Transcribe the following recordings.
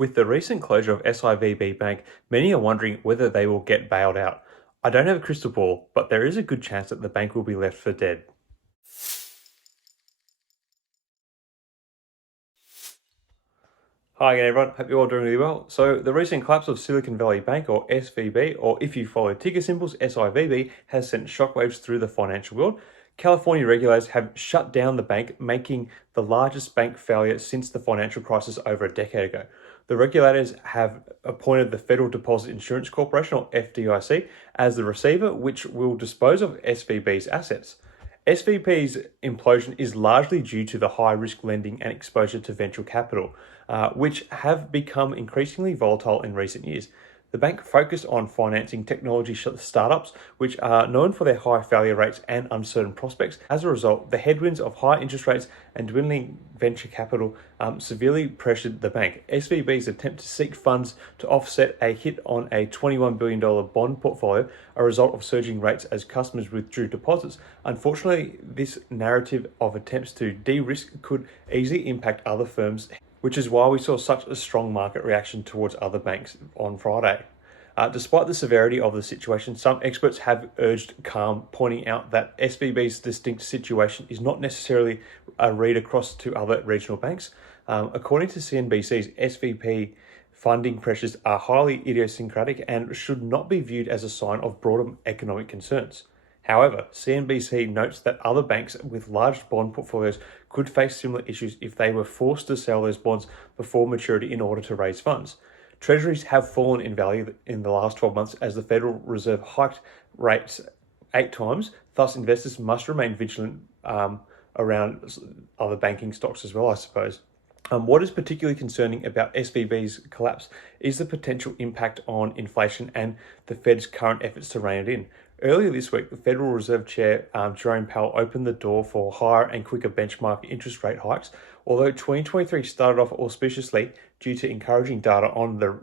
With the recent closure of SIVB Bank, many are wondering whether they will get bailed out. I don't have a crystal ball, but there is a good chance that the bank will be left for dead. Hi again everyone, hope you're all doing really well. So the recent collapse of Silicon Valley Bank, or SVB, or if you follow ticker symbols, SIVB, has sent shockwaves through the financial world. California regulators have shut down the bank, making the largest bank failure since the financial crisis over a decade ago. The regulators have appointed the Federal Deposit Insurance Corporation, or FDIC, as the receiver, which will dispose of SVB's assets. SVB's implosion is largely due to the high-risk lending and exposure to venture capital, which have become increasingly volatile in recent years. The bank focused on financing technology startups, which are known for their high failure rates and uncertain prospects. As a result, the headwinds of high interest rates and dwindling venture capital severely pressured the bank. SVB's attempt to seek funds to offset a hit on a $21 billion bond portfolio, a result of surging rates as customers withdrew deposits. Unfortunately, this narrative of attempts to de-risk could easily impact other firms, which is why we saw such a strong market reaction towards other banks on Friday. Despite the severity of the situation, some experts have urged calm, pointing out that SVB's distinct situation is not necessarily a read across to other regional banks. According to CNBC's, SVB funding pressures are highly idiosyncratic and should not be viewed as a sign of broader economic concerns. However, CNBC notes that other banks with large bond portfolios could face similar issues if they were forced to sell those bonds before maturity in order to raise funds. Treasuries have fallen in value in the last 12 months as the Federal Reserve hiked rates 8 times. Thus, investors must remain vigilant around other banking stocks as well, I suppose. What is particularly concerning about SVB's collapse is the potential impact on inflation and the Fed's current efforts to rein it in. Earlier this week, the Federal Reserve Chair, Jerome Powell, opened the door for higher and quicker benchmark interest rate hikes. Although 2023 started off auspiciously due to encouraging data on the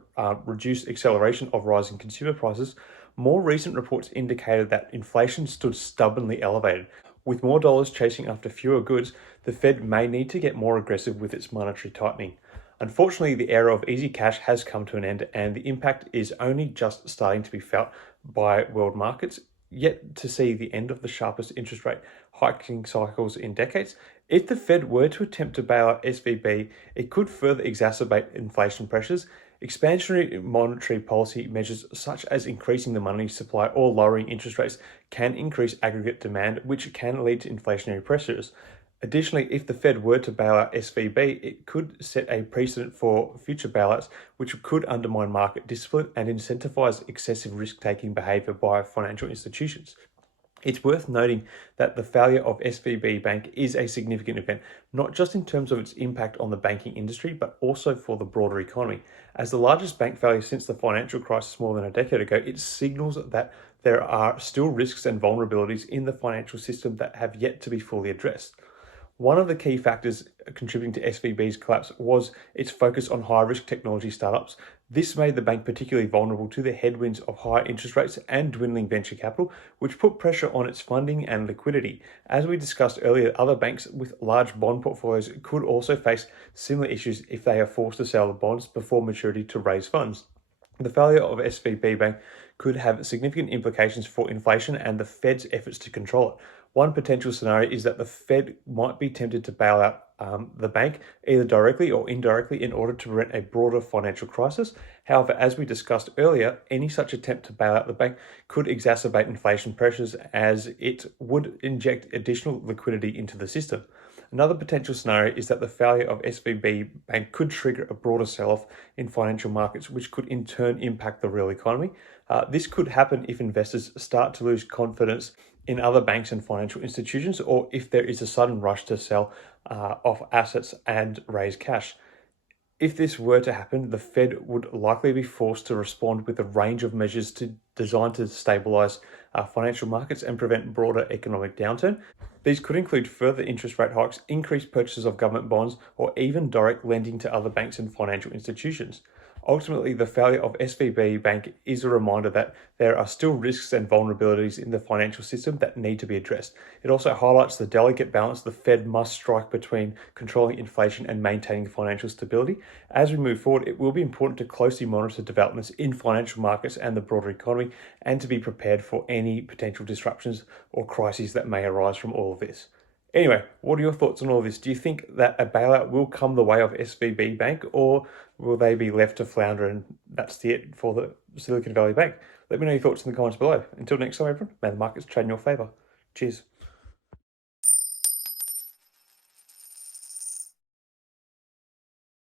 reduced acceleration of rising consumer prices, more recent reports indicated that inflation stood stubbornly elevated. With more dollars chasing after fewer goods, the Fed may need to get more aggressive with its monetary tightening. Unfortunately, the era of easy cash has come to an end, and the impact is only just starting to be felt by world markets, yet to see the end of the sharpest interest rate hiking cycles in decades. If the Fed were to attempt to bail out SVB, it could further exacerbate inflation pressures. Expansionary monetary policy measures such as increasing the money supply or lowering interest rates can increase aggregate demand, which can lead to inflationary pressures. Additionally, if the Fed were to bail out SVB, it could set a precedent for future bailouts, which could undermine market discipline and incentivize excessive risk-taking behavior by financial institutions. It's worth noting that the failure of SVB Bank is a significant event, not just in terms of its impact on the banking industry, but also for the broader economy. As the largest bank failure since the financial crisis more than a decade ago, it signals that there are still risks and vulnerabilities in the financial system that have yet to be fully addressed. One of the key factors contributing to SVB's collapse was its focus on high-risk technology startups. This made the bank particularly vulnerable to the headwinds of high interest rates and dwindling venture capital, which put pressure on its funding and liquidity. As we discussed earlier, other banks with large bond portfolios could also face similar issues if they are forced to sell the bonds before maturity to raise funds. The failure of SVB Bank could have significant implications for inflation and the Fed's efforts to control it. One potential scenario is that the Fed might be tempted to bail out the bank, either directly or indirectly, in order to prevent a broader financial crisis. However, as we discussed earlier, any such attempt to bail out the bank could exacerbate inflation pressures as it would inject additional liquidity into the system. Another potential scenario is that the failure of SVB Bank could trigger a broader sell-off in financial markets, which could in turn impact the real economy. This could happen if investors start to lose confidence in other banks and financial institutions, or if there is a sudden rush to sell off assets and raise cash. If this were to happen, the Fed would likely be forced to respond with a range of measures designed to stabilize financial markets and prevent broader economic downturn. These could include further interest rate hikes, increased purchases of government bonds, or even direct lending to other banks and financial institutions. Ultimately, the failure of SVB Bank is a reminder that there are still risks and vulnerabilities in the financial system that need to be addressed. It also highlights the delicate balance the Fed must strike between controlling inflation and maintaining financial stability. As we move forward, it will be important to closely monitor developments in financial markets and the broader economy, and to be prepared for any potential disruptions or crises that may arise from all of this. Anyway, what are your thoughts on all this? Do you think that a bailout will come the way of SVB Bank, or will they be left to flounder and that's it for the Silicon Valley Bank? Let me know your thoughts in the comments below. Until next time, everyone, may the markets trade in your favour. Cheers.